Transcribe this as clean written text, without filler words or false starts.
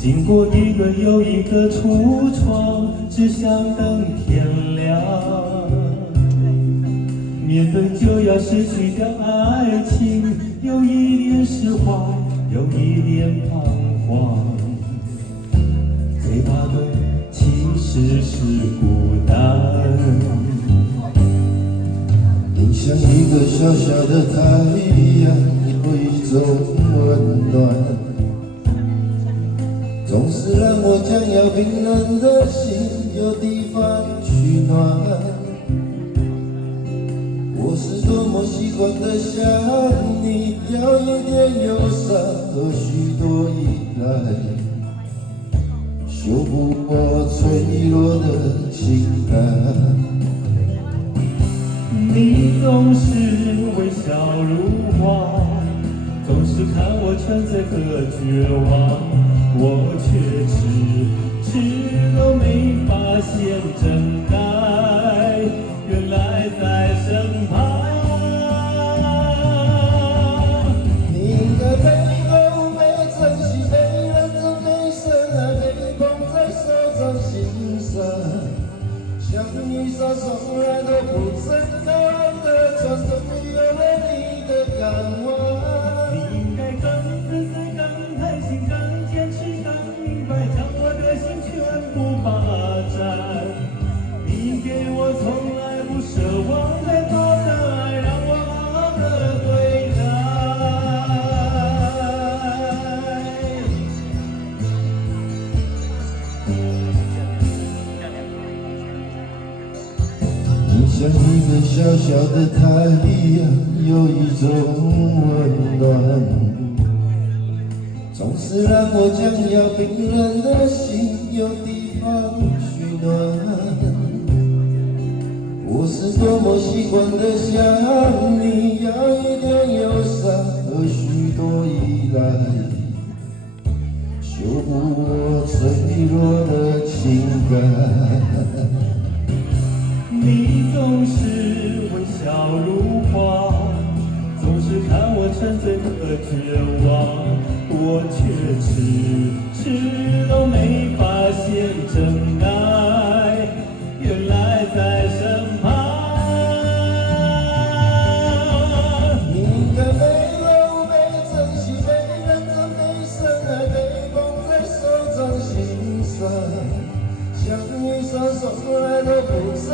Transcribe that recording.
经过一个又一个橱窗，只想等天亮。面对就要失去的爱情，有一点释怀，有一点彷徨。最怕的其实是孤单。你像一个小小的太阳，有一种温暖，总是让我将要冰冷的心有地方取暖。我是多么习惯的想你，要一点忧伤和许多依赖，修补我脆弱的情感。你总是微笑如花，总是看我沉醉和绝望，我却迟都没发现真爱原来在身旁。你应该被呵护、被珍惜、被认真、被深爱、被捧在手掌心上，像雨伞从来都不曾干的船，终于有了你的港湾。你应该更自私、更贪心、更坚持、更明白，将我的心全部霸占。你给我从来不奢望太多的爱，让我好好的对待。你像一个小小的太阳，有一种温暖，总是让我将要冰冷的心有地方取暖。我是多么习惯的想你，要一点忧伤和许多依赖，修补我脆弱的情感。你总是微笑如花，总是看我沉醉和绝望，我却迟都没发现真爱原来在身旁。你应该被呵护、被珍惜、被认真、被深爱、被捧在手掌心上，像雨伞从来都不曾